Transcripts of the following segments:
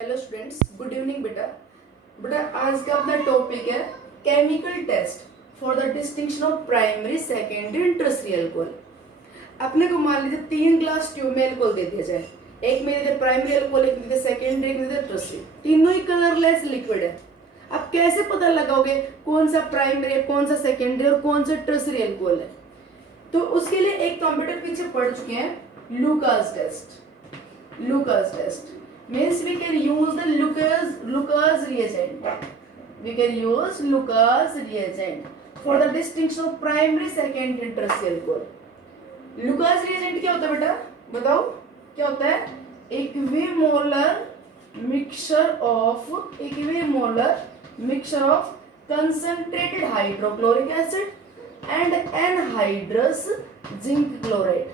Hello students, good evening बेटा। बेटा आज का अपना टॉपिक है chemical test for the distinction of primary secondary and tertiary alcohol. अपने को मान लीजिए 3 ग्लास ट्यूब में अल्कोहल दे दिया जाए, एक में दे दे प्राइमरी अल्कोहल, एक में दे सेकेंडरी, एक में दे टर्शियरी। तीनों ही कलरलेस लिक्विड है। अब कैसे पता लगाओगे कौन सा प्राइमरी है, कौन सा सेकेंडरी और कौन सा टर्शियरी अल्कोहल है? तो उसके लिए एक तो बेटा पीछे पढ़ चुके हैं Lucas test. Lucas test means we can use the Lucas reagent. We can use Lucas reagent for the distinction of primary, secondary, and tertiary alcohol. Lucas reagent क्या होता है बेटा? बताओ क्या होता है? Equimolar mixture of concentrated hydrochloric acid and anhydrous zinc chloride.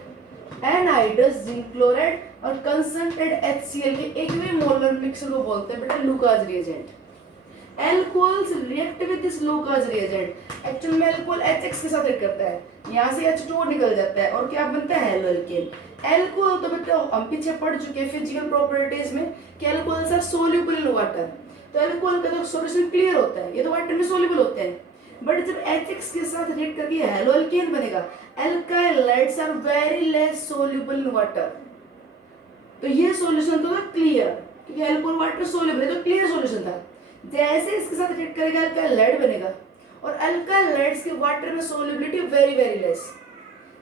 Anhydrous zinc chloride और concentrated HCl के इक्विमोलर मिक्सचर को बोलते हैं बेटा Lucas reagent. Alcohols react with this Lucas reagent. Actual में एल्कोहल HX के साथ रिएक्ट करता है, यहाँ से H2O निकल जाता है और क्या बनता है हेलो एल्केन। एल्कोहल तो बेटा हम पीछे पढ़ चुके हैं फिजिकल प्रॉपर्टीज में कि alcohols are soluble in water. तो एल्कोहल का तो सॉल्यूशन क्लियर होता है, ये तो वाटर में सोल्यूबल होते हैं। बट जब HX के साथ रिएक्ट करके हेलो एल्केन बनेगा, alkylates are very less soluble in water। तो ये सॉल्यूशन तो था क्लियर, क्योंकि अल्कोहल वाटर सोल्यूबल है तो क्लियर सॉल्यूशन था। जैसे इसके साथ रिएक्ट करेगा अल्काइलाइड बनेगा और अल्काइलाइड्स के वाटर में सोल्यूबिलिटी वेरी वेरी लेस।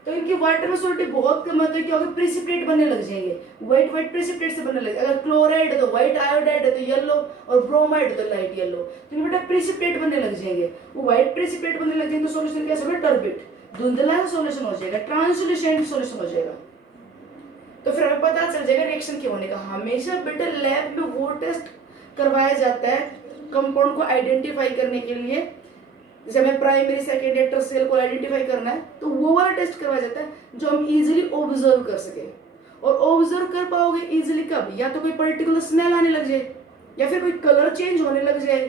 तो इनकी वाटर में सोल्यूबिलिटी बहुत कम है तो क्या होगा, प्रेसिपिटेट बनने लग जाएंगे, व्हाइट व्हाइट प्रेसिपिटेट से बनने लगे। अगर क्लोराइड है तो व्हाइट, आयोडाइड है तो येलो और ब्रोमाइड है तो लाइट येलो। तो इनके बेटा प्रेसिपिटेट बनने लग जाएंगे। वो व्हाइट प्रेसिपिटेट बनने लग जाएंगे तो सॉल्यूशन कैसा होगा, टर्बिड, धुंधला सॉल्यूशन हो जाएगा, ट्रांसलूसेंट सॉल्यूशन हो जाएगा। तो फिर हमें पता चल जाएगा रिएक्शन क्या होने का। हमेशा बेटा लैब में वो टेस्ट करवाया जाता है कंपाउंड को आइडेंटिफाई करने के लिए। जैसे हमें प्राइमरी, सेकेंडरी, टर्शियरी को आइडेंटिफाई करना है तो वो वाला टेस्ट करवाया जाता है जो हम इजीली ऑब्जर्व कर सके। और ऑब्जर्व कर पाओगे इजीली कब, या तो कोई पर्टिकुलर स्मेल आने लग जाए, या फिर कोई कलर चेंज होने लग जाए,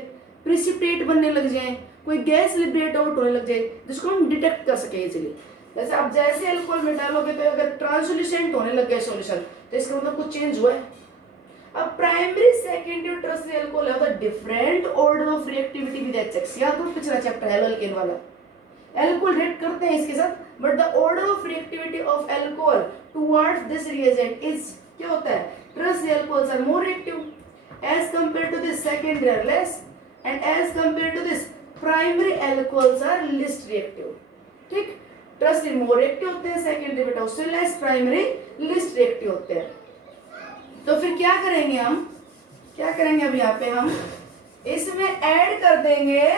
प्रेसिपिटेट बनने लग जाए, कोई गैस लिबरेट आउट होने लग जाए जिसको हम डिटेक्ट कर सके इजीली। जैसे आप जैसे अल्कोहल में डालोगे तो अगर ट्रांसलूसेंट होने लग गया सॉल्यूशन तो इसका मतलब कुछ चेंज हुआ है। अब प्राइमरी, सेकेंडरी और टर्शियरी अल्कोहल है the different order of reactivity with HX। या तो पिछला चैप्टर हेलो एल्केन वाला, अल्कोहल रिएक्ट करते हैं इसके साथ, but the order of reactivity of alcohol towards this reagent is क्या होता है, tertiary alcohols are more reactive as compare to this, secondary are less, and as compare to this primary alcohols are least reactive. ठीक, tertiary more reactive होते हैं, secondary बेटा उससे less, primary least reactive होते हैं। तो फिर क्या करेंगे हम, क्या करेंगे अब यहाँ पे हम इसमें ऐड कर देंगे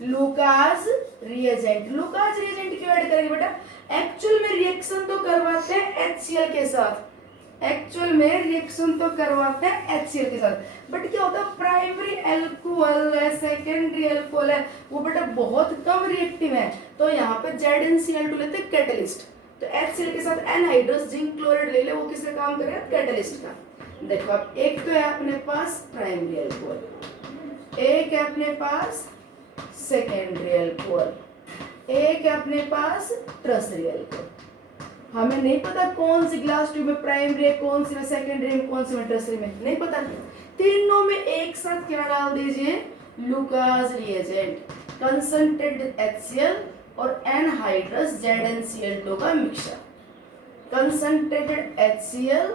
लुकास रिएजेंट। लुकास रिएजेंट क्यों ऐड करेंगे बेटा, एक्चुअल में रिएक्शन तो करवाते हैं HCl के साथ, एक्चुअल में रिएक्शन तो करवाते हैं HCl के साथ, बट क्या होता है प्राइमरी अल्कोहल है, सेकेंडरी अल्कोहल है, वो बेटा बहुत कम रिएक्टिव है। तो यहाँ पे ZnCl2 लेते हैं कैटलिस्ट। तो HCl के साथ एनहाइड्रस जिंक क्लोराइड ले ले, वो किसका काम करेगा, कैटलिस्ट का। देखो अब एक तो है अपने पास प्राइमरी अल्कोहल, एक है अपने पास सेकेंडरी अल्कोहल, एक है अपने पास टर्शियरी अल्कोहल। हमें नहीं पता कौन सी ग्लास ट्यूब में प्राइमरी है, कौन सी में सेकेंडरी में, कौन सी में टर्शियरी में, नहीं पता। तीनों में एक साथ क्या डाल दीजिए, लुकास रिएजेंट, कंसंट्रेटेड HCl और एनहाइड्रस ZnCl2 का मिक्सचर। कंसंट्रेटेड HCl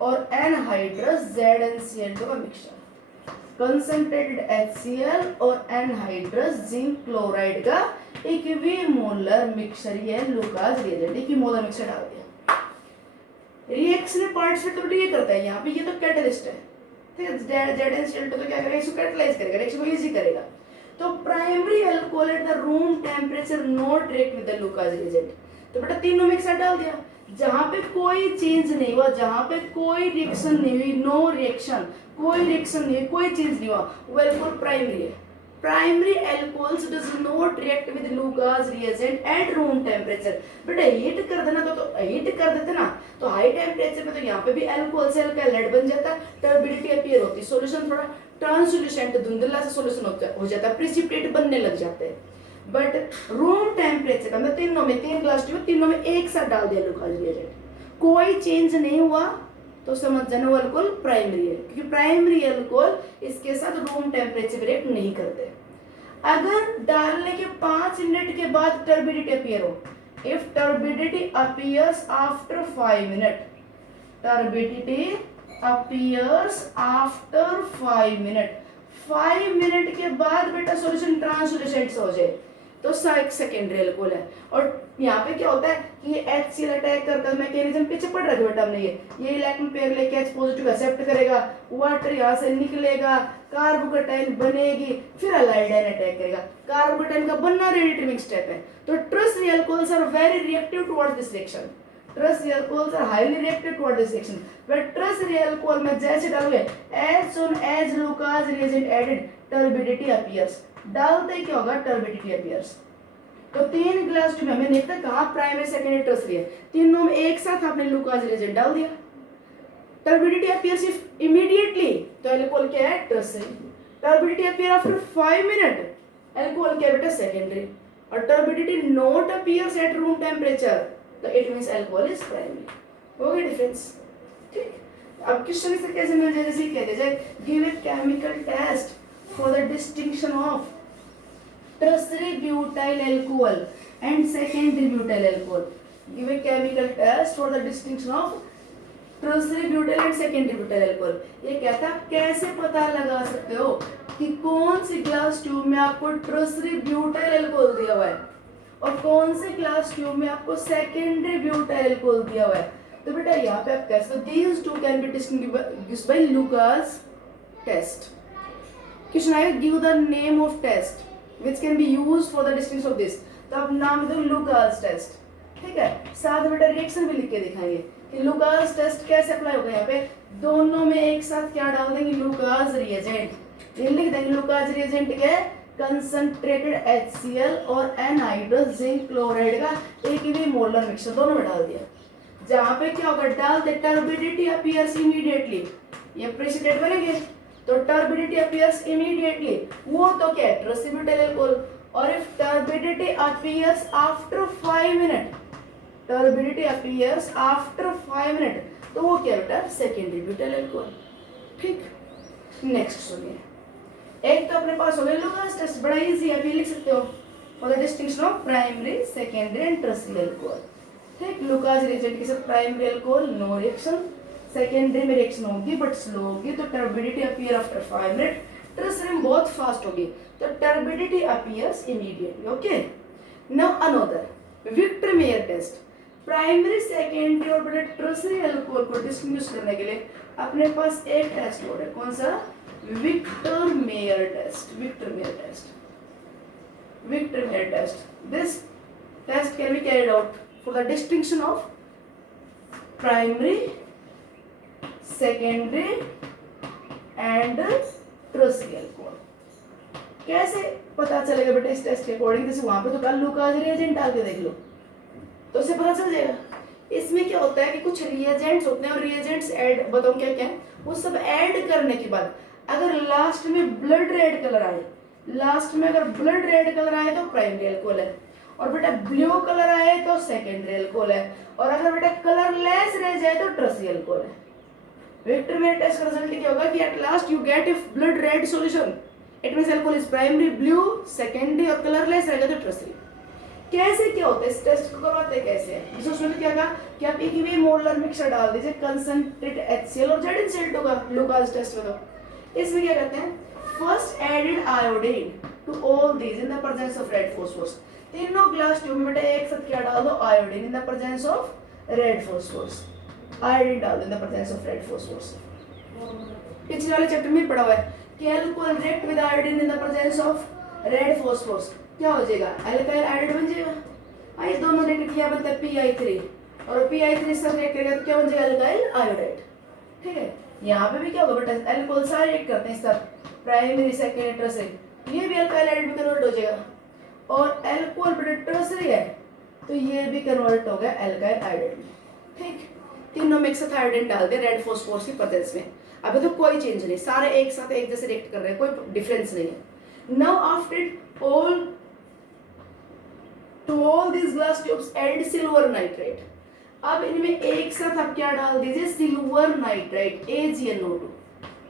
और एनहाइड्रस ZnCl2 का मिक्सचर, कंसंट्रेटेड HCl और एनहाइड्रस जिंक क्लोराइड का इक्विमोलर मिक्सचर, ये लुकास रिएजेंट। इक्विमोलर मिक्सचर डाल दिया, रिएक्शन में पार्टिसिपेट तो ये करता है, यहाँ पे ये तो कैटलिस्ट है, ठीक है। ZnCl2 तो क्या करेगा, इसको कैटलाइज करेगा, रिएक्शन को इजी करेगा। तो primary alcohol at the room temperature not react with the Lucas reagent. तो बेटा तीनों में एक साथ डाल दिया, जहां पे कोई चेंज नहीं हुआ, जहां पे कोई रिएक्शन नहीं हुई, नो रिएक्शन, कोई रिएक्शन नहीं हुई, कोई चेंज नहीं हुआ, वो अल्कोहल प्राइमरी है। Primary alcohols does not react with Lucas reagent eight room temperature. बेटा हीट कर देना तो हीट कर देते ना, तो हाई टेम्परेचर में तो यहाँ पे भी अल्कोहल से अल्काइलाइड बन जाता है, टर्बिडिटी अपीयर होती है, सॉल्यूशन थोड़ा ट्रांसलूसेंट धुंधला सा सॉल्यूशन हो जाता है, प्रेसिपिटेट बनने लग जाते हैं। बट रूम टेम्परेचर का तीनों में 3 ग्लास ट्यूब, तीनों में एक साथ डाल दिया लुकास रिएजेंट, कोई चेंज नहीं हुआ, तो समझ जाना वो अल्कोहल प्राइमरी है, क्योंकि प्राइमरी अल्कोहल इसके साथ रूम टेम्परेचर रिएक्ट नहीं करते। अगर डालने के 5 मिनट के बाद टर्बिडिटी अपीयर हो, if turbidity appears after 5 minute, turbidity appears after 5 minute, 5 minute के बाद बेटा सॉल्यूशन ट्रांसलूसेंट हो जाए तो सेकेंडरी अल्कोहल है। और यहाँ पे क्या होता है कि ये HCl अटैक करता है, मैकेनिज्म पीछे पढ़ रहे थे बेटा हमने, ये इलेक्ट्रॉन पेयर लेके H पॉजिटिव एक्सेप्ट करेगा, वाटर यहाँ से निकलेगा, कार्बोकेटाइन बनेगी, फिर अलाइडाइन अटैक करेगा। कार्बोकेटाइन का बनना रेडिट्रिमिंग स्टेप है। तो tertiary alcohols are very reactive towards this reaction, tertiary alcohols are highly reactive towards this reaction. But tertiary alcohol में जैसे डालोगे, as soon as Lucas reagent added turbidity appears, डालते क्या होगा, टर्बिडिटी अपीयर्स। तो 3 ग्लास ट्यूब में देखता कहाँ प्राइमरी सेकेंडरी टर्शियरी है, तीनों में एक साथ आपने लुकास रिएजेंट डाल दिया, टर्बिडिटी अपीयर्स इमीडिएटली, तो अल्कोहल क्या है, tertiary. Turbidity appear after 5 minute, alcohol क्या बेटा, सेकेंडरी। और turbidity not appears at room temperature, तो it means alcohol is primary. हो गया डिफरेंस, ठीक। अब क्वेश्चन से कैसे मिल जाए, जैसे कहते जाए give a chemical test for the distinction of tertiary butyl alcohol and secondary butyl alcohol. Give a chemical test for the distinction of tertiary butyl and secondary butyl alcohol. ये कहता है कैसे पता लगा सकते हो कि कौन सी ग्लास ट्यूब में आपको tertiary butyl alcohol दिया हुआ है और कौन से ग्लास ट्यूब में आपको secondary butyl alcohol दिया हुआ है। तो बेटा यहाँ पे आप कह सकते हो these two can be distinguished by Lucas test. Question आएगा give the name of test which can be used for the distinction of this, तो आप नाम दो लुकास टेस्ट, ठीक है। साथ बेटा रिएक्शन भी लिख के दिखाएंगे कि लुकास टेस्ट कैसे अप्लाई होगा। यहाँ पे दोनों में एक साथ क्या डाल देंगे, लुकास रिएजेंट, ये लिख देंगे लुकास रिएजेंट क्या है, कंसंट्रेटेड HCl और एनहाइड्रस जिंक क्लोराइड का एक ही मोलर मिक्सचर दोनों में डाल दिया। जहाँ पे क्या होगा, डालते टर्बिडिटी अपीयर्स इमीडिएटली, ये प्रेसिपिटेट बनेंगे तो टर्बिडिटी अपीयर्स इमीडिएटली, वो तो क्या है, टर्शियरी ब्यूटाइल अल्कोहल। और if turbidity appears after 5 minute, turbidity appears after 5 minute, तो वो क्या बेटा, सेकेंडरी ब्यूटाइल अल्कोहल, ठीक। नेक्स्ट सुनिए, एक तो अपने पास हो गया लुकास टेस्ट, बड़ा इजी है, आप ये लिख सकते हो for the distinction of primary secondary and tertiary alcohol, ठीक। लुकास रिएजेंट के साथ primary alcohol no reaction, secondary में रिएक्शन होगी बट स्लो होगी, तो turbidity appear after 5 minute, tertiary में बहुत फास्ट होगी, तो turbidity appears immediately, okay. Now another Victor Meyer test, primary secondary और टर्शियरी अल्कोहल को डिस्टिंग्विश करने के लिए अपने पास एक टेस्ट और है, कौन सा, Victor Meyer test, Victor Meyer test, Victor Meyer test. This test can be carried out for the distinction of primary secondary and tertiary alcohol. कैसे पता चलेगा बेटा इस टेस्ट के अकॉर्डिंग, जैसे वहां पे तो कल लुकास रिएजेंट डाल के देख लो तो उससे पता चल जाएगा। इसमें क्या होता है कि कुछ रिएजेंट्स होते हैं और रिएजेंट्स ऐड, बताओ क्या क्या है, वो सब ऐड करने के बाद अगर लास्ट में ब्लड रेड कलर आए, लास्ट में अगर ब्लड रेड कलर आए तो प्राइमरी अल्कोहल है, और बेटा ब्लू कलर आए तो सेकेंडरी अल्कोहल है, और अगर बेटा कलरलेस रह जाए तो टर्शियरी अल्कोहल है। विक्टर मेयर टेस्ट का रिजल्ट क्या होगा कि at last you get if blood red solution, it means alcohol is primary, blue secondary, और कलरलेस रहेगा तो टर्शियरी। कैसे क्या होता है, इस टेस्ट को करवाते कैसे हैं, जिस उसमें क्या कहा कि आप एक ही मोलर मिक्सचर डाल दीजिए, कंसंट्रेटेड HCl और ZnCl होगा लुकास टेस्ट में। तो इसमें क्या कहते हैं, first added iodine to all these in the presence of red phosphorus, तीनों ग्लास ट्यूब में बेटा एक साथ क्या डाल दो, iodine in the presence of red phosphorus, iodine डाल दो in the presence of red phosphorus. पिछले वाले चैप्टर में पढ़ा हुआ है कि alcohol react with iodine in the presence of red phosphorus, क्या हो जाएगा, अल्काइल आयोडाइड बन जाएगा। हाँ, ये दोनों रिएक्ट किया बनता है PI3, और PI3 से रिएक्ट करेगा तो क्या बन जाएगा, अल्काइल आयोडाइड, ठीक है। यहाँ पे भी क्या होगा बेटा, अल्कोहल सारे रिएक्ट करते हैं सब, प्राइमरी सेकेंडरी टर्शियरी, ये भी अल्काइल आयोडाइड में कन्वर्ट हो जाएगा, और अल्कोहल बेटा टर्शियरी है तो ये भी कन्वर्ट हो गया अल्काइल आयोडाइड में, ठीक। तीनों में एक साथ आयोडीन डाल दे रेड फास्फोरस की प्रेजेंस में, अभी तो कोई चेंज नहीं, सारे एक साथ एक जैसे रिएक्ट कर रहे हैं, कोई डिफरेंस नहीं है। Now after all to all these glass tubes add silver nitrate, अब इनमें एक साथ आप क्या डाल दीजिए, सिल्वर नाइट्राइट AgNO2।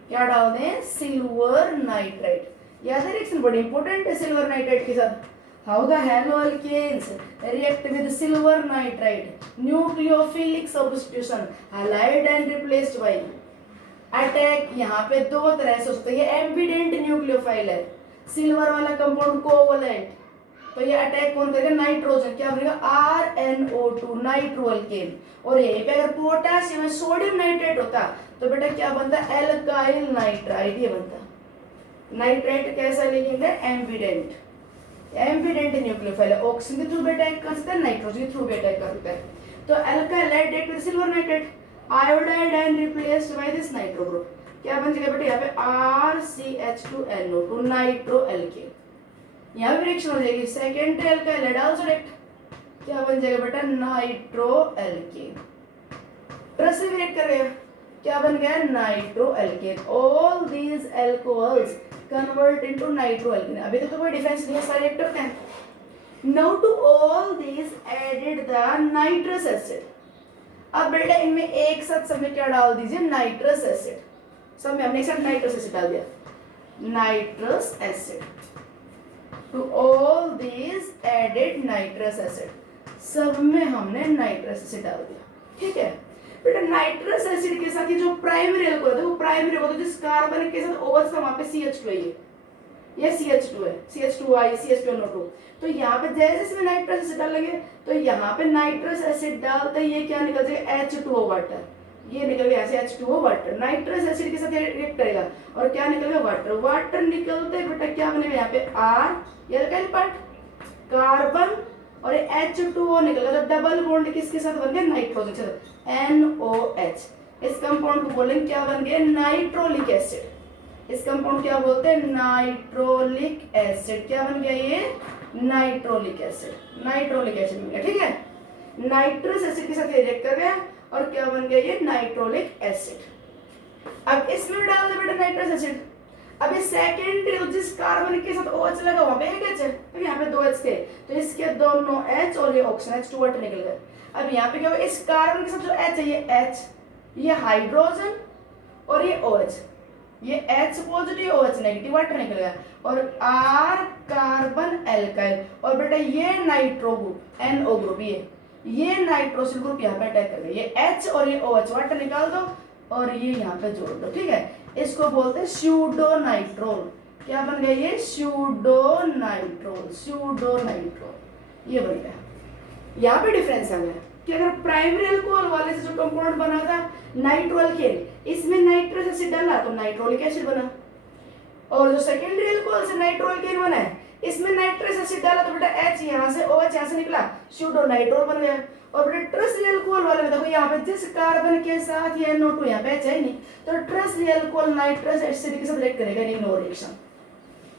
क्या डाल दें, सिल्वर नाइट्राइट। याद है रिएक्शन बड़ी इंपॉर्टेंट है सिल्वर नाइट्राइट के साथ। How the haloalkanes react with silver nitrite, nucleophilic substitution, halide and replaced by attack. यहाँ पे दो तरह से हो सकता है, ये एम्बिडेंट न्यूक्लियोफाइल है, सिल्वर वाला कंपाउंड कोवलेंट, तो ये अटैक कौन करेगा, नाइट्रोजन, क्या बनेगा RnO2 नाइट्रो अल्केन। और यहीं पे अगर पोटेशियम में सोडियम नाइट्रेट होता तो बेटा क्या बनता, एल्काइल नाइट्राइड ये बनता। नाइट्राइट कैसा लिखेंगे, एम्बिडेंट, एम्बिडेंट न्यूक्लियोफाइल है, ऑक्सीजन के थ्रू भी अटैक कर सकता है, नाइट्रोजन के थ्रू भी अटैक कर सकता है। तो alkyl nitrate with silver nitrate, iodide and replaced by this nitro group, क्या बन जाएगा बेटा यहाँ पे RCH2NO2 नाइट्रो एल्केन। यहाँ पे रिएक्शन हो जाएगी, सेकेंड एल्काइल आल्सो रिएक्ट, क्या बन जाएगा बेटा, नाइट्रो एल्केन। ट्रस से रिएक्ट करेगा, क्या बन गया, nitro alkene. All these alcohols convert into nitro alkene. अभी तक तो कोई डिफरेंस नहीं है, सारे रिएक्ट करते हैं। Now to all these added the nitrous acid. अब बेटा इनमें एक साथ सब में क्या डाल दीजिए, नाइट्रस एसिड। सब में हमने एक साथ नाइट्रस एसिड डाल दिया, nitrous acid. To all these added nitrous acid, सब में हमने नाइट्रस एसिड डाल दिया, ठीक है बेटा। नाइट्रस एसिड के साथ ये जो प्राइमरी अल्कोहल है वो प्राइमरी होता है, जिस कार्बन के साथ OH था वहां पे CH2 है, ये CH2 है, CH2I CH2NO2। तो यहाँ पे जैसे इसमें नाइट्रस एसिड डालेंगे तो यहाँ पे नाइट्रस एसिड डालते ये क्या निकल जाएगा, H2O वाटर, ये निकल गया ऐसे H2O वाटर। नाइट्रस एसिड के साथ रिएक्ट करेगा और क्या निकलेगा, वाटर। वाटर निकलते बेटा क्या बनेगा, यहाँ पे R ये अल्काइल पार्ट, कार्बन और ये H2O निकलेगा, तो डबल बॉन्ड किसके साथ बन गया, नाइट्रोजन के साथ, NOH। इस कंपाउंड को बोलेंगे क्या बन गया, नाइट्रोलिक एसिड। इस कंपाउंड क्या बोलते हैं, नाइट्रोलिक एसिड। क्या बन गया ये, नाइट्रोलिक एसिड, नाइट्रोलिक एसिड बन गया, ठीक है। नाइट्रस एसिड के साथ रिएक्ट कर गया और क्या बन गया ये, नाइट्रोलिक एसिड। अब इसमें डाल दे बेटा नाइट्रस एसिड। अब ये सेकेंडरी जिस कार्बन के साथ OH लगा वहां पे एक H है, तो यहाँ पे दो H के, तो इसके दोनों H और ये ऑक्सीजन H2 वाटर निकल गए। अब यहाँ पे क्या होगा, इस कार्बन के साथ जो H है ये H, ये हाइड्रोजन और ये OH, ये H positive OH negative water निकल गया, और R कार्बन एल्काइल, और बेटा ये नाइट्रो ग्रुप NO ग्रुप, ये नाइट्रोसिल ग्रुप यहाँ पे अटैक कर गया, ये H और ये OH वाटर निकाल दो और ये यहाँ पे जोड़ दो, ठीक है। इसको बोलते हैं स्यूडोनाइट्रोल। क्या बन गया ये, स्यूडोनाइट्रोल, स्यूडोनाइट्रोल ये बन गया। यहाँ पे डिफरेंस आ गया कि अगर प्राइमरी अल्कोहल वाले से जो कंपाउंड बना था नाइट्रो अल्केन, इसमें नाइट्रस एसिड डाला तो नाइट्रोलिक एसिड बना, और जो सेकेंडरी अल्कोहल से नाइट्रो अल्केन बना है इसमें नाइट्रस एसिड डाला तो बेटा H यहाँ से OH यहाँ से निकला, स्यूडोनाइट्रोल बन गया। और बेटा ट्रस अल्कोहल वाले में देखो यहाँ पे जिस कार्बन के साथ ये NO2 यहाँ पे H है नहीं, तो ट्रस अल्कोहल नाइट्रस एसिड के साथ रिएक्ट करेगा, नो रिएक्शन,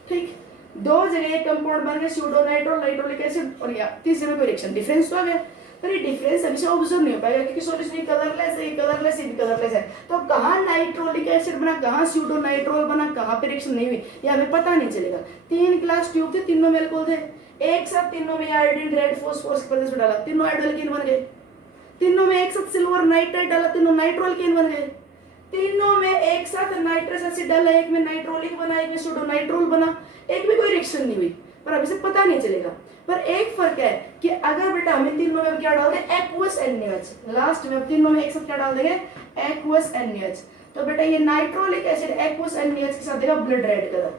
ठीक। दो जगह एक कंपाउंड बन गया स्यूडोनाइट्रोल नाइट्रोलिक एसिड, और यहाँ तीसरे में कोई रिएक्शन डिफरेंस तो आ गया। पर ये डिफरेंस अभी से ऑब्जर्व नहीं हो पाएगा क्योंकि सॉल्यूशन कलरलेस है, कलरलेस है, कलरलेस है, तो कहाँ नाइट्रोलिक एसिड बना, कहाँ स्यूडोनाइट्रोल बना, कहाँ पे रिएक्शन नहीं हुई ये हमें पता नहीं चलेगा। 3 ग्लास ट्यूब थे, तीनों में अल्कोहल थे, एक साथ तीनों में आयोडीन रेड फास्फोरस के प्रदेश में डाला, तीनों आयोडोल्केन बन गए। तीनों में एक साथ सिल्वर नाइट्राइट डाला, तीनों नाइट्रोअल्केन बन गए। तीनों में एक साथ नाइट्रस एसिड डाला, एक में नाइट्रोलिक बना, एक में स्यूडोनाइट्रोल बना, एक में कोई रिएक्शन नहीं हुई, पर अभी से पता नहीं चलेगा। पर एक फर्क है कि अगर बेटा हमें तीनों में क्या डाल दें, एक्वस NaOH, लास्ट में तीनों में एक साथ क्या डाल देंगे, एक्वस NaOH, तो बेटा ये नाइट्रोलिक एसिड एक्वस NaOH के साथ देगा ब्लड रेड कलर।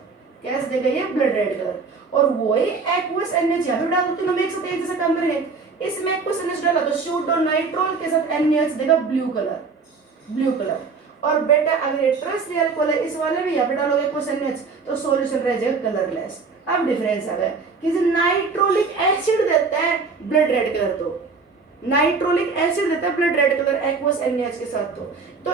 कैसे देगा ये, ब्लड रेड कलर। और वही एक्वस NaOH यहाँ पे डाल दो, तीनों में एक साथ एक जैसा काम करेंगे। इसमें एक्वस NaOH डाला तो स्यूडोनाइट्रोल के साथ NaOH देगा ब्लू कलर, ब्लू कलर। और बेटा अगर ये ट्रस अल्कोहल है इस वाले में यहाँ पे डालोगे एक्वस NaOH तो सॉल्यूशन रह जाएगा कलरलेस। अब डिफरेंस आ गया कि नाइट्रोलिक एसिड देता है ब्लड रेड कलर, तो नाइट्रोलिक एसिड देता है blood red colour aqueous NaOH के साथ, तो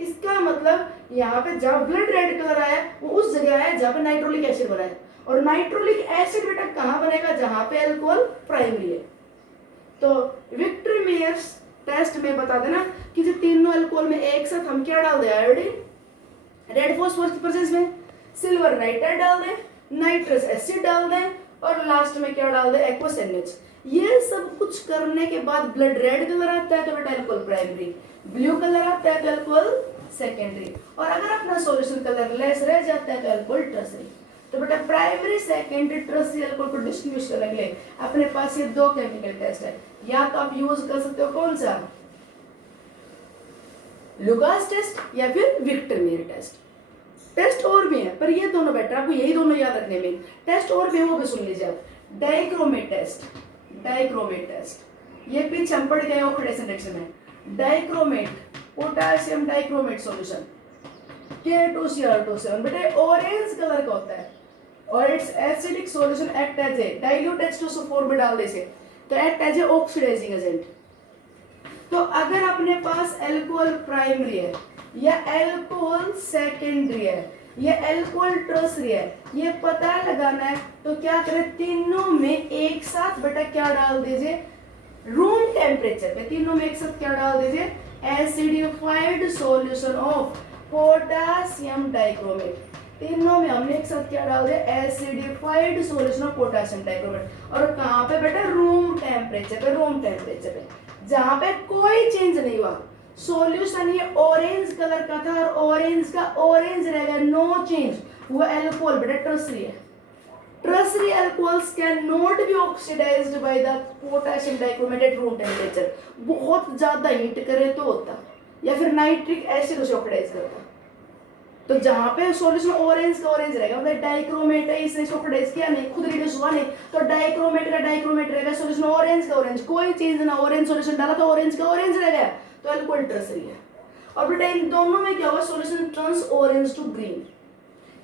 इसका मतलब यहाँ पे जहाँ ब्लड रेड कलर आया वो उस जगह है जहाँ पे नाइट्रोलिक एसिड बना है। और नाइट्रोलिक एसिड बेटा कहाँ बनेगा, जहाँ पे अल्कोहल प्राइमरी है। तो विक्टर मेयर्स टेस्ट में बता देना कि जो तीनों अल्कोहल में एक साथ हम क्या डाल दें, आयोडीन रेड फास्फोरस की प्रेजेंस में सिल्वर नाइट्राइट डाल दें, नाइट्रस एसिड डाल दें, और लास्ट में क्या डाल दें, एक्वस NaOH। ये सब कुछ करने के बाद ब्लड रेड कलर आता है तो बेटा अल्कोहल प्राइमरी, ब्लू कलर आता है तो अल्कोहल सेकेंडरी, और अगर अपना सॉल्यूशन कलरलेस रह जाता है तो अल्कोहल टर्सरी। तो बेटा प्राइमरी सेकेंडरी टर्सरी अल्कोहल को डिस्टिंग्विश करने के लिए अपने पास ये दो केमिकल टेस्ट है, या तो आप यूज कर सकते हो कौन सा, लुकास टेस्ट या फिर विक्टरमेयर टेस्ट। टेस्ट और भी है पर ये दोनों बेटर, आपको यही दोनों याद रखने में। टेस्ट और भी है वो भी सुन लीजिए आप। डाइक्रोमेट टेस्ट, डाइक्रोमेट टेस्ट ये पीछे हम पढ़ गए ऑक्सीडेशन रिएक्शन में। Dichromate potassium dichromate solution K2Cr27 बेटे ऑरेंज कलर का होता है और its acidic solution act as a dilute H2SO4 में डाल देंगे तो act as a oxidising agent. तो अगर अपने पास अल्कोहल प्राइमरी है या अल्कोहल सेकेंडरी है या अल्कोहल टर्सरी है, ये पता लगाना है तो क्या करें, तीनों में एक साथ बेटा क्या डाल दीजिए, रूम टेम्परेचर पे तीनों में एक साथ क्या डाल दीजिए, acidified solution of potassium dichromate. तीनों में हमने एक साथ क्या डाल दिया, acidified solution of potassium dichromate. और कहाँ पे बेटा, रूम टेम्परेचर पे, रूम टेम्परेचर पे जहाँ पे कोई चेंज नहीं हुआ। सॉल्यूशन ये ऑरेंज कलर का था और ऑरेंज का ऑरेंज रहेगा, नो चेंज। वो अल्कोहल बेटा टर्सरी है। Tertiary alcohols can not be oxidised by the potassium dichromate at room temperature. बहुत ज्यादा हीट करे तो होता, या फिर नाइट्रिक एसिड उसे ऑक्सीडाइज करता। तो जहां पे सॉल्यूशन ऑरेंज का ऑरेंज रहेगा, मतलब डाइक्रोमेट है, इसने ऑक्सीडाइज किया नहीं, खुद रिड्यूस हुआ नहीं, तो डाइक्रोमेट का डाइक्रोमेट रहेगा, सॉल्यूशन ऑरेंज का ऑरेंज, कोई चेंज ना, ऑरेंज सॉल्यूशन डाला तो ऑरेंज का ऑरेंज रह गया, तो अल्कोहल टर्सरी है। और बेटा इन दोनों में क्या होगा, solution turns orange to green.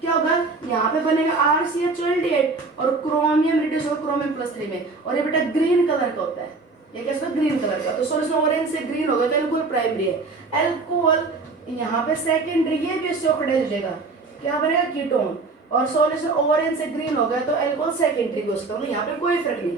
क्या होगा, यहाँ पे बनेगा RCH28 और क्रोमियम रिड्यूस होगा क्रोमियम +3 में, और ये बेटा ग्रीन कलर का होता है, ये कैसा ग्रीन कलर का, तो सॉल्यूशन ऑरेंज से ग्रीन होगा तो अल्कोहल प्राइमरी है। अल्कोहल यहाँ पे सेकेंडरी, ये भी इससे ऑक्सीडाइज हो जाएगा, क्या बनेगा कीटोन, और सॉल्यूशन ऑरेंज से ग्रीन हो गया तो अल्कोहल सेकेंडरी हो सकता है, यहाँ पे कोई फर्क नहीं।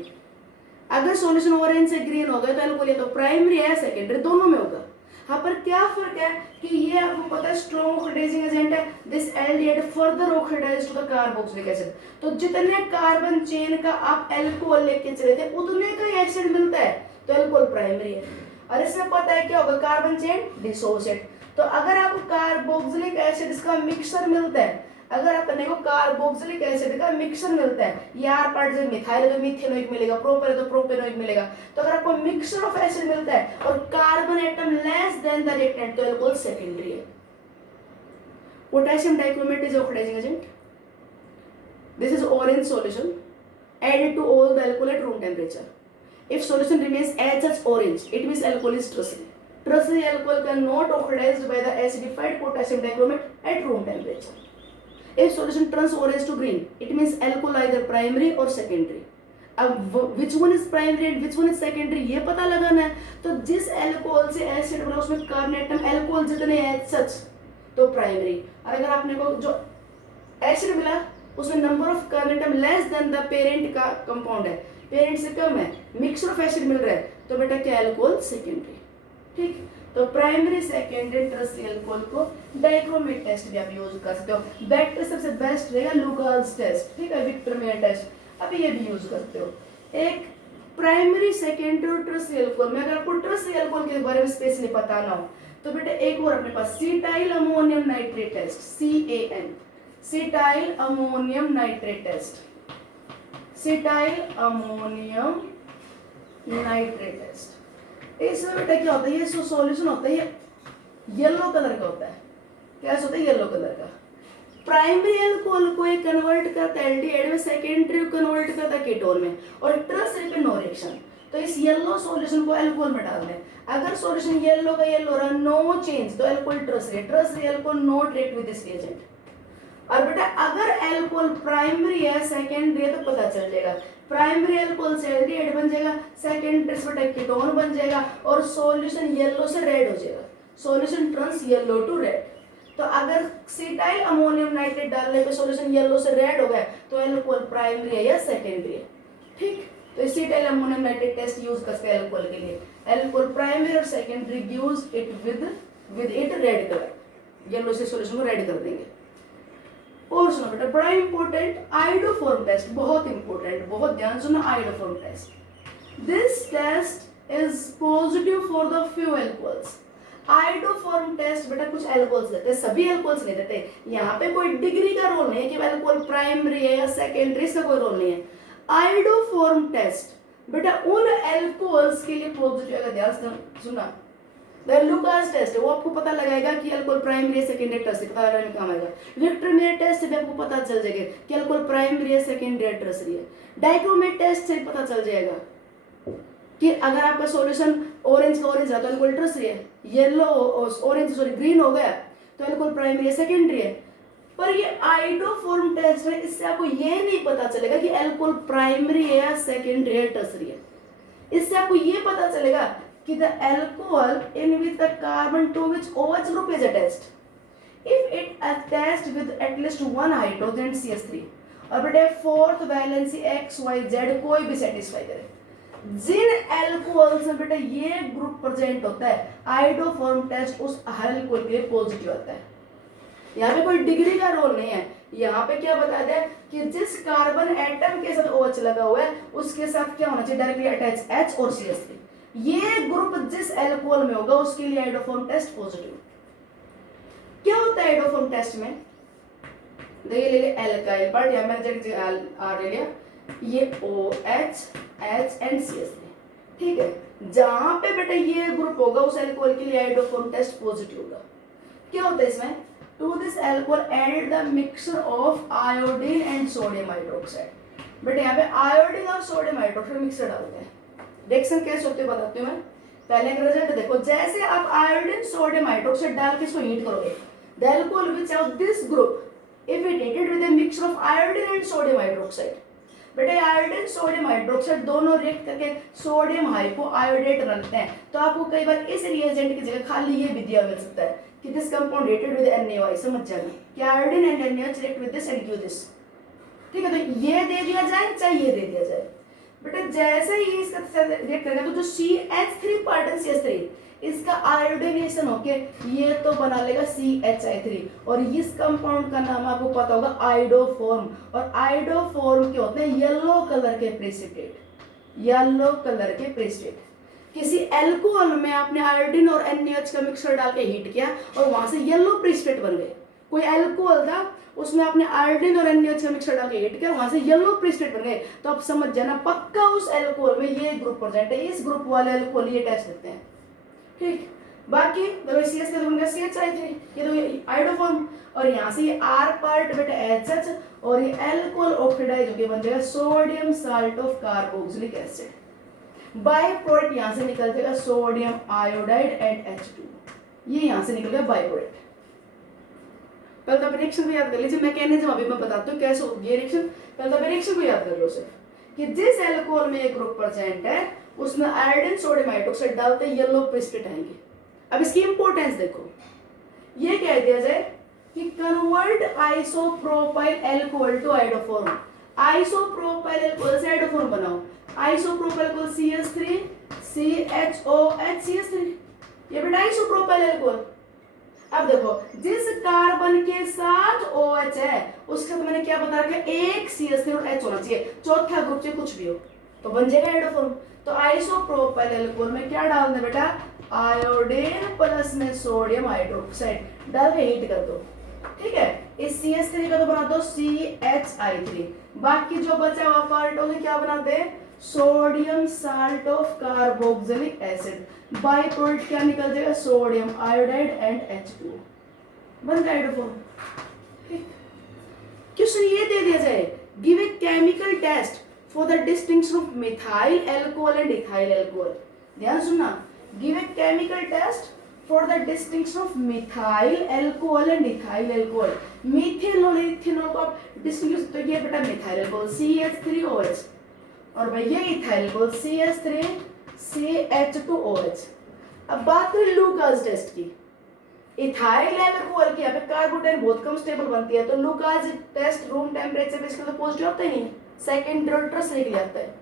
अगर सॉल्यूशन ऑरेंज से ग्रीन हो गया तो अल्कोहल या तो प्राइमरी है सेकेंडरी, दोनों में होगा। हाँ पर क्या फर्क है कि ये आपको पता है स्ट्रॉन्ग ऑक्सीडाइजिंग एजेंट है, this aldehyde further oxidise to the carboxylic acid. तो जितने कार्बन चेन का आप अल्कोहल लेके चले थे उतने का ही एसिड मिलता है तो अल्कोहल प्राइमरी है। और इसमें पता है क्या होगा, कार्बन चेन डिसोसिएट। तो अगर आपको कार्बोक्सिलिक एसिड का मिक्सचर मिलता है, अगर अपने को कार्बोक्सिलिक एसिड का मिक्सचर मिलता है, यार पार्ट से मिथाइल है तो मिथेनोइक मिलेगा, प्रोपेन है तो प्रोपेनोइक मिलेगा, तो अगर आपको मिक्सचर ऑफ एसिड मिलता है और carbon atom less than the reactant तो अल्कोहल सेकेंडरी है। Potassium dichromate is oxidising agent, this is orange solution added to all the alcohol at room temperature. If solution remains as such orange, it means alcohol is tertiary. Tertiary alcohol cannot oxidized by the acidified potassium dichromate at room temperature. If solution turns orange to green, it means alcohol either primary or secondary. अब which one is primary and which one is secondary ये पता लगाना है। तो जिस alcohol से acid बना उसमें कार्बन एटम अल्कोहल जितने हैं सच तो प्राइमरी, और अगर आपने को जो एसिड मिला उसमें number of carbon atom less than the parent का कंपाउंड है, पेरेंट से कम है, मिक्सचर ऑफ एसिड मिल रहा है तो बेटा क्या अल्कोहल सेकेंडरी। ठीक, तो प्राइमरी सेकेंडरी टर्सरी अल्कोहल को डाइक्रोमेट टेस्ट भी आप यूज कर सकते हो। बेटर सबसे बेस्ट रहेगा लुकास टेस्ट, ठीक है, विक्टरमेयर टेस्ट अभी ये भी यूज करते हो। एक प्राइमरी सेकेंडरी टर्सरी अल्कोहल में अगर आपको टर्सरी अल्कोहल के बारे में स्पेशली पता ना हो तो बेटा एक और अपने पास सीटाइल अमोनियम नाइट्रेट टेस्ट, CAN, सीटाइल अमोनियम नाइट्रेट टेस्ट, सीटाइल अमोनियम नाइट्रेट टेस्ट। इसमें बेटा क्या होता है, ये सॉल्यूशन होता है, ये येलो कलर का होता है, क्या होता है येलो कलर का। प्राइमरी अल्कोहल को एक कन्वर्ट करता है एल्डिहाइड में, सेकेंडरी कन्वर्ट करता है कीटोन में, और टर्सरी पे नो रिएक्शन। तो इस येलो सॉल्यूशन को अल्कोहल में डाल दें, अगर सॉल्यूशन येलो का येलो रहा, नो चेंज, तो alcohol tertiary, tertiary alcohol not react with this reagent. और बेटा अगर अल्कोहल प्राइमरी है सेकेंडरी है तो पता चल जाएगा, प्राइमरी अल्कोहल से एल्डिहाइड बन जाएगा, सेकेंडरी से बेटा कीटोन बन जाएगा और सॉल्यूशन येलो से रेड हो जाएगा, solution turns yellow to red. तो अगर सीटाइल अमोनियम नाइट्रेट डालने पे सॉल्यूशन येलो से रेड हो गया तो अल्कोहल प्राइमरी है या सेकेंडरी है। ठीक, तो cetyl ammonium nitrate test use करते हैं अल्कोहल के लिए। अल्कोहल प्राइमरी और secondary gives it with it red colour, yellow से सॉल्यूशन को रेड कर देंगे। और सुनो बेटा बड़ा इंपॉर्टेंट आयोडोफॉर्म टेस्ट, बहुत इंपॉर्टेंट, बहुत ध्यान सुनो iodoform test. This test is positive for the few alcohols. Iodoform test बेटा कुछ एल्कोहल्स देते हैं, सभी एल्कोहल्स नहीं देते। यहाँ पे कोई डिग्री का रोल नहीं है कि एल्कोहल प्राइमरी है या सेकेंडरी, इसका कोई रोल नहीं है। आयोडोफॉर्म टेस्ट बेटा उन एल्कोहल्स के लिए पॉजिटिव है। ध्यान सुना, लुकास टेस्ट है वो आपको पता लगाएगा कि अल्कोहल प्राइमरी है सेकेंडरी, टर्सरी पता लगाने में काम आएगा। विक्टरमेट टेस्ट से आपको पता चल जाएगा कि अल्कोहल प्राइमरी है सेकेंडरी है टर्सरी है। डाइक्रोमेट टेस्ट से पता चल जाएगा कि अगर आपका सॉल्यूशन ऑरेंज का ऑरेंज है तो अल्कोहल टर्सरी है, येलो ऑरेंज सॉरी ग्रीन हो गया तो अल्कोहल प्राइमरी है सेकेंडरी है। पर ये आयोडोफॉर्म टेस्ट है, इससे आपको ये नहीं पता चलेगा कि अल्कोहल प्राइमरी है या सेकेंडरी है टर्सरी है। इससे आपको ये पता चलेगा कि the alcohol in which the carbon to which OH group is attached, if it attached with at least one hydrogen CH3 और बेटे फोर्थ वैलेंसी XYZ कोई भी सेटिस्फाई करे, जिन एल्कोहल्स में बेटा ये ग्रुप प्रेजेंट होता है आयोडोफॉर्म टेस्ट उस एल्कोहल के लिए पॉजिटिव आता है। यहाँ पे कोई डिग्री का रोल नहीं है। यहाँ पे क्या बता दिया कि जिस कार्बन एटम के साथ OH लगा हुआ है उसके साथ क्या होना चाहिए, डायरेक्टली अटैच H और CH3। ये ग्रुप जिस एल्कोहल में होगा उसके लिए आयोडोफॉर्म टेस्ट पॉजिटिव। क्या होता है आयोडोफॉर्म टेस्ट में, देखिए ले लिया एल्काइल पार्ट या मैंने आर ले लिया, ये OH H एंड CH3, ठीक है। जहां पे बेटा ये ग्रुप होगा उस एल्कोहल के लिए आयोडोफॉर्म टेस्ट पॉजिटिव होगा। क्या होता है इसमें, to this alcohol added the mixture of iodine and sodium hydroxide. बेटा यहाँ पे आयोडीन और सोडियम हाइड्रोक्साइड मिक्सर डालते हैं। रिएक्शन कैसे होते हैं बताती हूँ मैं। पहले का रिजल्ट देखो, जैसे आप आयोडीन सोडियम हाइड्रोक्साइड डाल के इसको हीट करोगे, the alcohol which of this group if it heated with a mixture of iodine and sodium hydroxide, बेटा आयोडीन सोडियम हाइड्रोक्साइड दोनों रिएक्ट करके सोडियम हाइपो आयोडेट बनते हैं। तो आपको कई बार इस रिएजेंट की जगह खाली ये भी दिया मिल सकता है कि this compound reacted with NaOH, समझ जाना कि iodine and NaOH react with this and give this, ठीक है। तो ये दे दिया जाए चाहे ये दे दिया जाए, बेटा जैसे ही इसका रिएक्ट करेगा तो जो CH3 पार्ट है CH3 इसका आयोडीनेशन होके ये तो बना लेगा CHI3 और इस कंपाउंड का नाम आपको पता होगा आयोडोफॉर्म। और आयोडोफॉर्म के होते हैं येलो कलर के प्रेसिपिटेट, येलो कलर के प्रेसिपिटेट। किसी एल्कोहल में आपने आयोडीन और NaOH का मिक्सचर डाल के हीट किया और वहां से येलो प्रेसिपिटेट बन गए। कोई एल्कोहल था उसमें आपने आयोडीन और NaOH का मिक्सचर डाल के हीट किया, वहां से येलो प्रेसिपिटेट बन गए, तो आप समझ जाना पक्का उस एल्कोहल में ये ग्रुप प्रेजेंट है। इस ग्रुप वाले एल्कोहल ये टेस्ट देते हैं, ठीक। बाकी देखो CS का बन गया CHI3, ये तो आयोडोफॉर्म, और यहाँ से ये R पार्ट बेटा HH और ये एल्कोहल ऑक्सीडाइज होके बन जाएगा sodium salt of carboxylic acid. By product यहाँ से निकल जाएगा सोडियम आयोडाइड एंड H2, ये यहाँ से निकल गया बाय प्रोडक्ट। पहले तो रिएक्शन को याद कर लीजिए, मैकेनिज्म अभी मैं बताती हूँ कैसे होगी ये रिएक्शन। पहले तो रिएक्शन को याद कर लो सिर्फ कि जिस एल्कोहल में एक ग्रुप प्रेजेंट है उसमें आयोडीन सोडियम हाइड्रोक्साइड डालते हैं येलो प्रेसिपिटेट आएंगे। अब इसकी इंपॉर्टेंस देखो, ये कह दिया जाए कि convert isopropyl alcohol to iodoform. Isopropyl alcohol से आयोडोफॉर्म बनाओ। Isopropyl alcohol CH3 CHOH CH3, ये बेटा आइसोप्रोपाइल अल्कोहल। अब देखो जिस कार्बन के साथ OH है उसका तो मैंने क्या बता रखा है, एक CH3 और H होना चाहिए, चौथा ग्रुप से कुछ भी हो तो बन जाएगा आयोडोफॉर्म। तो आइसोप्रोपाइल अल्कोहल में क्या डालना बेटा, आयोडीन प्लस में सोडियम हाइड्रोक्साइड डाल के हीट कर दो, ठीक है। इस CH3 का तो बना दो CHI3, बाकी जो बचा हुआ पार्ट होगा क्या बनाते हैं, sodium salt of carboxylic acid. By product क्या निकल जाएगा, सोडियम आयोडाइड एंड H2, बन गया आयोडोफॉर्म, ठीक। क्वेश्चन ये दे दिया जाए, give a chemical test for the distinction of methyl alcohol and ethyl alcohol. ध्यान सुनना, give a chemical test for the distinction of methyl alcohol and ethyl alcohol. Methanol और इथेनॉल को आप डिस्टिंग्विश, तो ये बेटा मिथाइल अल्कोहल CH3OH और भाई ये इथाइल अल्कोहल CH3 CH2OH। अब बात करें लुकास टेस्ट की। इथाइल अल्कोहल की यहाँ पे कार्बोटाइल बहुत कम स्टेबल बनती है, तो लुकास टेस्ट रूम टेम्परेचर पे इसका तो पॉजिटिव आता ही नहीं, सेकंड ट्रस्ट निकल आता है।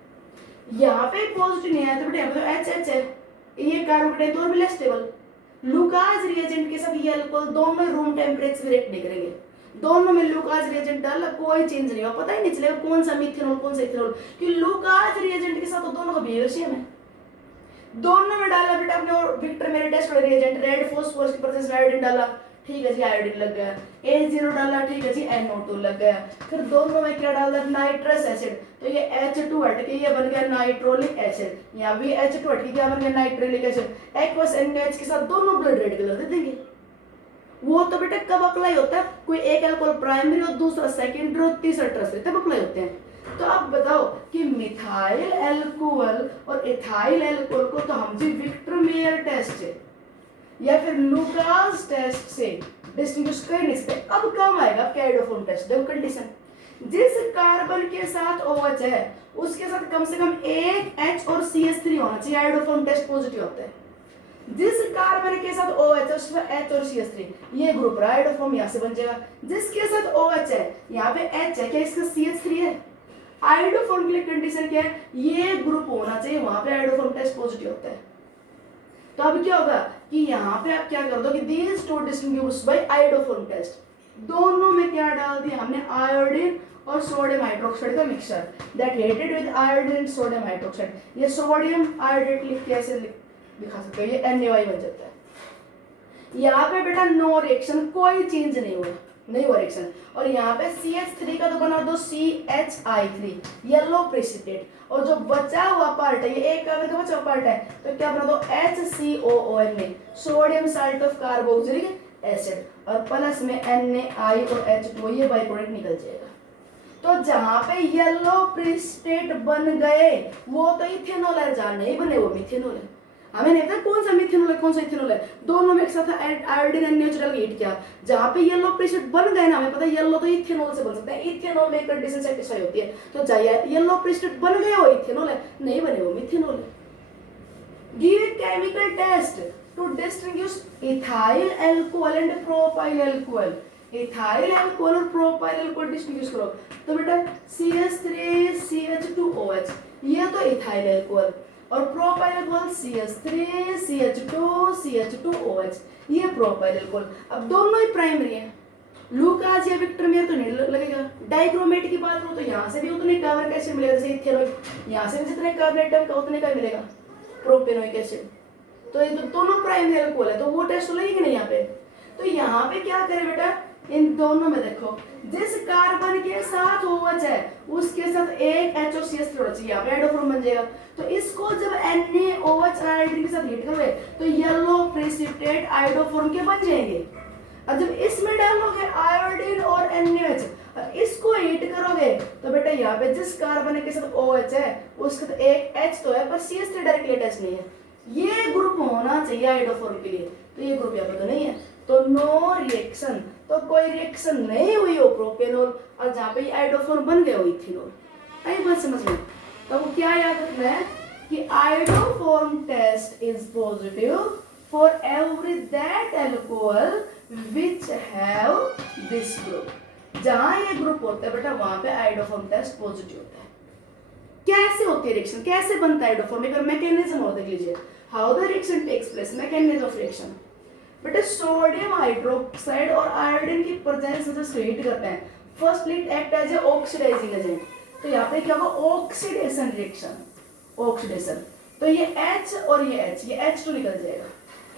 यहाँ पे पॉजिटिव नहीं आया तो बेटा यहाँ पे तो HH है, ये कार्बोटाइल तो और भी लेस स्टेबल। लुकास रिएजेंट के साथ ये अल्कोहल दोनों रूम टेम्परेचर रिएक्ट नहीं करेंगे, दोनों में लुकास रिएजेंट डाला, कोई चेंज नहीं हुआ, पता ही नहीं चलेगा कौन सा मिथेनॉल कौन सा इथेनॉल, कि लुकास रिएजेंट के साथ तो दोनों का बिहेवियर सेम है। दोनों में डाला बेटा आपने, और विक्टर मेरे टेस्ट वाले रिएजेंट रेड फॉस्फोरस की प्रेजेंस में आयोडीन डाला, ठीक है जी आयोडीन लग गया, A0 डाला, ठीक है जी NO2 लग गया। फिर दोनों में क्या डाला, नाइट्रस एसिड, तो ये H2 हट के ये बन गया नाइट्रोलिक एसिड, यहाँ भी H2 हट के क्या बन गया नाइट्रोलिक एसिड। एक्वस NaOH के साथ दोनों ब्लड रेड कलर दे देंगे। वो तो बेटा कब अप्लाई होता है, कोई एक अल्कोहल प्राइमरी और दूसरा सेकेंडरी और तीसरा टर्सरी तब अप्लाई होते हैं। तो आप बताओ कि मिथाइल एल्कोहल और इथाइल एल्कोहल को तो हम जी विक्टर मेयर टेस्ट से या फिर लुकास टेस्ट से डिस्टिंग्विश कर नहीं सकते। अब कम आएगा आपके आयोडोफोर्म टेस्ट। देखो कंडीशन, जिस कार्बन के साथ OH है उसके साथ कम से कम एक H और CH3 होना चाहिए, आयोडोफोर्म टेस्ट पॉजिटिव होता है। जिस कार्बन के साथ OH है उसमें H और CH3, ये ग्रुप आयोडोफॉर्म यहाँ से बन जाएगा। जिसके साथ OH है यहाँ पे H है, क्या इसका CH3 है? आयोडोफॉर्म के लिए कंडीशन क्या है, ये ग्रुप होना चाहिए, वहां पे आयोडोफॉर्म टेस्ट पॉजिटिव होता है। तो अब क्या होगा कि यहाँ पे आप क्या कर दो कि these two distinguished by iodoform test, दोनों में क्या डाल दिया हमने, आयोडीन और सोडियम हाइड्रोक्साइड का mixture that heated with iodine and sodium hydroxide. ये सोडियम आयोडेट लिख के ऐसे दिखा सकते हो, ये NaOH बन जाता है। यहाँ पे बेटा नो रिएक्शन, कोई चेंज नहीं हुआ, नहीं हुआ रिएक्शन। और यहाँ पे CH3 का तो बना दो CHI3 येलो प्रेसिपिटेट, और जो बचा हुआ पार्ट है ये एक कार्बन का बचा हुआ पार्ट है, तो क्या बना दो HCOONA sodium salt of carboxylic acid, और प्लस में NaI और H2, ये बाई प्रोडक्ट निकल जाएगा। तो जहां पे येलो प्रेसिपिटेट बन गए वो तो इथेनॉल है, जहां नहीं बने वो मिथेनॉल है। हमें नहीं पता कौन सा मिथेनॉल है कौन सा इथेनॉल है, दोनों में एक साथ आयोडीन एंड नेचुरल हीट किया, जहां पे येलो प्रेसिपिटेट बन गए ना, हमें पता है येलो तो इथेनॉल से बन सकता है, इथेनॉल में एक कंडीशन सेटिस्फाई होती है, तो चाहिए येलो प्रेसिपिटेट बन गए वो इथेनॉल है, नहीं बने वो मिथेनॉल है। Give chemical test to distinguish ethyl alcohol and propyl alcohol. Ethyl alcohol और प्रोपाइल अल्कोहल डिस्टिंग्विश करो, तो बेटा CH3 CH2OH ये तो इथाइल अल्कोहल, और propyl alcohol CH3 CH2 CH2OH ये प्रोपाइल अल्कोहल। अब दोनों ही प्राइमरी है, लुकास या विक्टर मेयर तो नहीं लगेगा। डाइक्रोमेट की बात करो तो यहाँ से भी उतने कार्बनिक एसिड मिलेगा जैसे इथेनॉल, यहाँ से भी जितने कार्बन एटम का उतने का मिलेगा प्रोपेनोइक एसिड, तो ये तो दोनों प्राइमरी अल्कोहल है, तो वो टेस्ट तो लगेगा नहीं यहाँ पे। तो यहाँ पे क्या करें बेटा, इन दोनों में देखो जिस कार्बन के साथ OH है उसके साथ एक H और CH3 होना चाहिए, यहाँ पे आयोडोफॉर्म बन जाएगा। तो इसको जब NaOH आयोडीन के साथ हीट करोगे तो येलो प्रेसिपिटेट आयोडोफॉर्म के बन जाएंगे। और जब इसमें डालोगे आयोडीन और NaOH और इसको हीट करोगे तो बेटा यहाँ पे जिस कार्बन के साथ OH है उसके साथ एक H तो है पर CH3 डायरेक्टली अटैच नहीं है, ये ग्रुप होना चाहिए आयोडोफॉर्म के लिए, तो ये ग्रुप यहाँ पे तो नहीं है, तो नो रिएक्शन। तो कोई रिएक्शन नहीं हुई हो प्रोपेनॉल, और जहाँ पे आयोडोफॉर्म बन गया हो इथेनॉल। आई बात समझ में? तो क्या याद रखना है कि iodoform test is positive for every that alcohol which have this group. जहाँ ये ग्रुप होता है बेटा वहां पे आयोडोफॉर्म टेस्ट पॉजिटिव होता है। कैसे होती है रिएक्शन, कैसे बनता है आयोडोफॉर्म, एक मैकेनिज्म और देख लीजिए, how the reaction takes place, mechanism of reaction. बेटा सोडियम हाइड्रोक्साइड और आयोडीन की प्रेजेंस से हीट करते हैं, first lead act as a oxidising agent, तो यहाँ पे क्या होगा ऑक्सीडेशन रिएक्शन, ऑक्सीडेशन, तो ये H और ये H, ये H2 निकल जाएगा,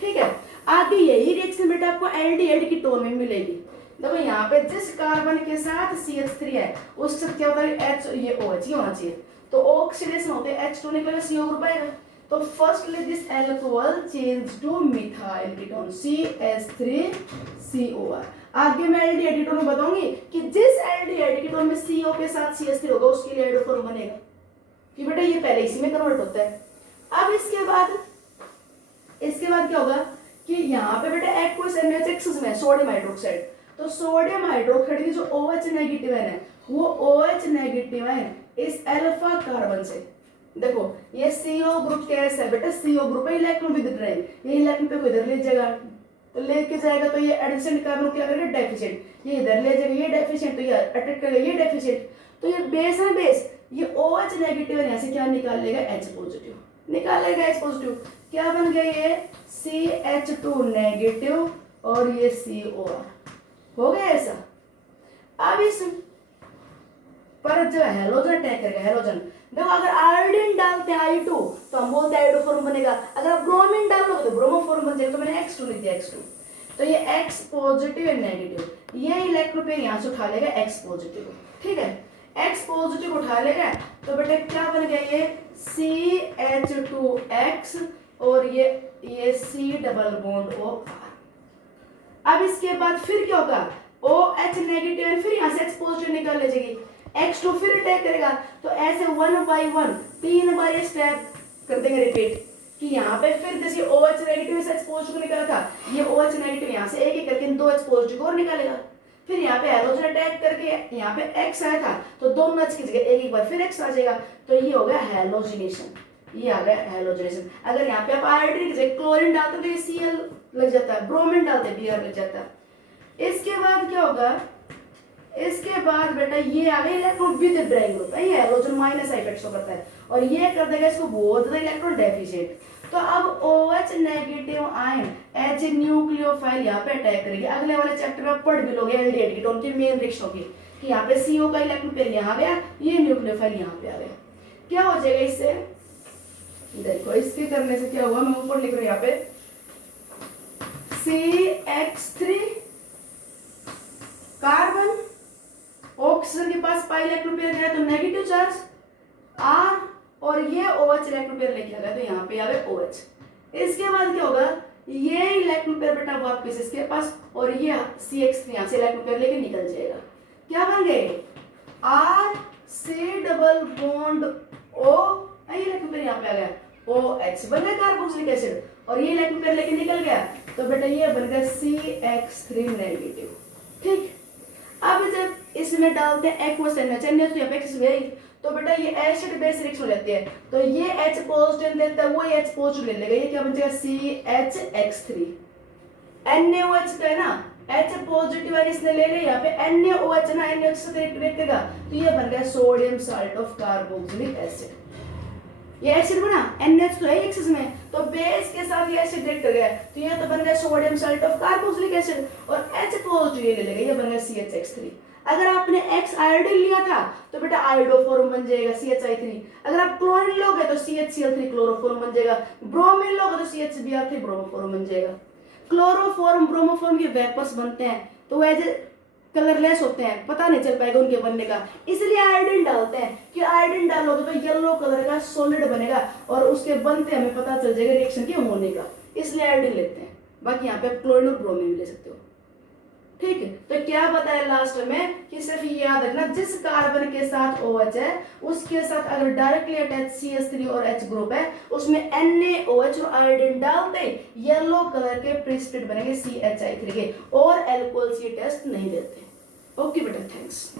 ठीक है। आगे यही रिएक्शन बेटा आपको एल्डिहाइड की टोन में मिलेगी। देखो यहाँ पे जिस कार्बन के साथ CH3 है उसके साथ क्या होता है H, ये OH ये होना चाहिए, तो ऑक्सीडेशन होते हैं H2 निकलेगा CO ग्रुप आएगा, तो firstly this alcohol change two methyl ketone CH3COR। आगे मैं एल्डिहाइड कीटोन में बताऊंगी कि जिस एल्डिहाइड कीटोन में CO के साथ CH3 होगा उसके लिए आयोडोफॉर्म बनेगा, कि बेटा ये पहले इसी में कन्वर्ट होता है। अब इसके बाद क्या होगा कि यहाँ पे बेटा एक्वस NaOH एक्सेस में सोडियम हाइड्रोक्साइड, तो सोडियम हाइड्रोक्साइड की जो OH नेगेटिव है वो OH नेगेटिव है इस अल्फा कार्बन से। देखो ये CO ग्रुप कैसा है बेटा, CO ग्रुप है, इलेक्ट्रॉन विदड्रॉइंग, ये इलेक्ट्रॉन पे को इधर ले जाएगा, तो लेके जाएगा तो ये एडिशन कार्बन क्या करेगा डेफिशिएंट, ये इधर ले जाएगा ये डेफिशिएंट, तो ये अटैक करेगा ये डेफिशिएंट, तो ये बेस है बेस, ये OH नेगेटिव है, यहाँ से क्या निकाल लेगा H पॉजिटिव, निकाल लेगा H पॉजिटिव, क्या बन गया ये CH2 नेगेटिव और ये COR हो गया ऐसा, अब इस पर जो हेलोजन अटैक करेगा, हेलोजन देखो अगर आयोडीन डालते हैं I2 तो हम बोलते हैं आयोडोफॉर्म बनेगा, अगर आप ब्रोमीन डालोगे तो ब्रोमोफॉर्म बन जाएगा। तो मैंने X2 लिख दिया, X2। तो ये X पॉजिटिव एंड नेगेटिव, ये इलेक्ट्रॉन पेयर यहाँ से उठा लेगा X पॉजिटिव, ठीक है, X पॉजिटिव उठा लेगा तो बेटा क्या बन गया ये CH2X और ये C डबल बॉन्ड O। अब इसके बाद फिर क्या होगा, OH नेगेटिव है, फिर यहाँ से X पॉजिटिव निकाल ले जाएगी, X2 फिर अटैक करेगा। तो ऐसे 1 by 1 3 बार ये स्टेप कर देंगे रिपीट कि यहाँ पे फिर जैसे OH नेगेटिव से X पॉजिटिव निकाला था, ये OH नेगेटिव यहाँ से एक एक करके 2 H पॉजिटिव और निकालेगा। फिर यहाँ पे हेलोजन अटैक करके यहाँ पे X आया था तो दोनों H की जगह एक एक बार फिर X आ जाएगा। तो ये हो गया हेलोजिनेशन, ये आ गया हेलोजिनेशन। अगर यहाँ पे आप आयोडीन की जगह क्लोरीन डालते तो ये Cl लग जाता है, ब्रोमीन डालते Br लग जाता है। इसके बाद क्या होगा, इसके बाद बेटा ये आ गया इलेक्ट्रॉन विद ब्राइंग ग्रुप, ये हेलोजन माइनस इफेक्ट शो करता है और ये कर देगा इसको बहुत ज्यादा इलेक्ट्रॉन डेफिशिएंट। तो अब OH negative ion as a nucleophile यहाँ पे अटैक करेगी। अगले वाले चैप्टर में पढ़ भी लोगे एल्डिहाइड कीटोन की मेन रिएक्शन होगी कि यहाँ पे CO का इलेक्ट्रॉन पेयर यहाँ गया, ये न्यूक्लियोफाइल यहाँ पे आ गया। क्या हो जाएगा इससे, देखो इसके करने से क्या हुआ, मैं ऊपर लिख रहा हूँ यहाँ पे CH3 कार्बन, ऑक्सीजन के पास पाई इलेक्ट्रॉन पेयर गया तो नेगेटिव चार्ज R और ये OH इलेक्ट्रॉन पेयर लेके आ गया तो यहाँ पे आ गया OH। इसके बाद क्या होगा, ये इलेक्ट्रॉन पेयर बेटा वापस इसके पास और ये CH3 यहाँ से इलेक्ट्रॉन पेयर लेके निकल जाएगा। क्या बन गए R C double bond O, ये इलेक्ट्रॉन पेयर यहाँ पे आ गया OH बन गया कार्बोक्सिलिक एसिड और ये इलेक्ट्रॉन पेयर लेके निकल गया तो बेटा ये बन गया CH3 नेगेटिव, ठीक। अब जब इसमें डालते हैं एक्वस NH, NH तो यहाँ पे X गई तो बेटा ये एसिड बेस रिएक्शन हो जाती है तो ये H पॉजिटिव देता है, वो H पॉजिटिव ले लेगा, ये क्या बन जाएगा CHX3। NaOH का है ना, H पॉजिटिव है इसने ले लिया, यहाँ पे NaOH ना NaOH से रिएक्ट करेगा तो ये बन गया sodium salt of carboxylic acid. ये एसिड बना, NH तो है एक्सिस में तो बेस के साथ ये एसिड रिएक्ट कर गया तो ये तो बन गया sodium salt of carboxylic acid और H पॉजिटिव ये ले लेगा, ये बन गया CHX3। अगर आपने X आयोडीन लिया था तो बेटा आयोडोफॉर्म बन जाएगा CHI3। अगर आप क्लोरीन लोगे तो CHCl3 क्लोरोफॉर्म बन जाएगा, ब्रोमीन लोगे तो CHBr3 ब्रोमोफॉर्म बन जाएगा। क्लोरोफॉर्म ब्रोमोफॉर्म के वेपर्स बनते हैं तो वो एज कलरलेस होते हैं, पता नहीं चल पाएगा उनके बनने का, इसलिए आयोडीन डालते हैं कि आयोडीन डालोगे तो येलो कलर का सॉलिड बनेगा और उसके बनते हमें पता चल जाएगा रिएक्शन के होने का, इसलिए आयोडीन लेते हैं। बाकी यहाँ पे आप क्लोरीन और ब्रोमीन भी ले सकते हो, ठीक है। तो क्या बताया लास्ट में कि सिर्फ ये याद रखना जिस कार्बन के साथ OH है उसके साथ अगर डायरेक्टली अटैच CH3 और H ग्रुप है उसमें NaOH और आयोडीन डालते येलो कलर के प्रेसिपिटेट बनेंगे CHI3 के और अल्कोहल सी टेस्ट नहीं देते। ओके बेटा, थैंक्स।